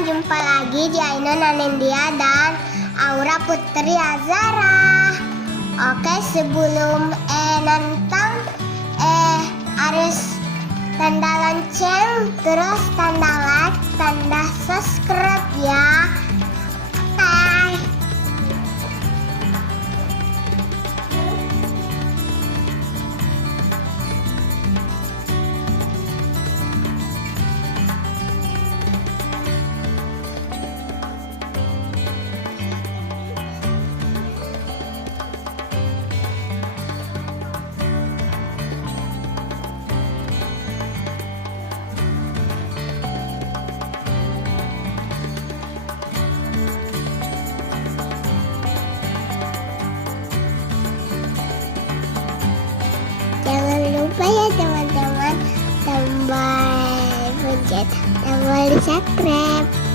teman-teman, jumpa lagi di Ainun Anindya dan Aura Putri Azara. Oke, sebelum nonton harus tanda lonceng, terus tanda like, tanda subscribe ya. Bye. Jangan lupa ya teman-teman, pencet tombol subscribe.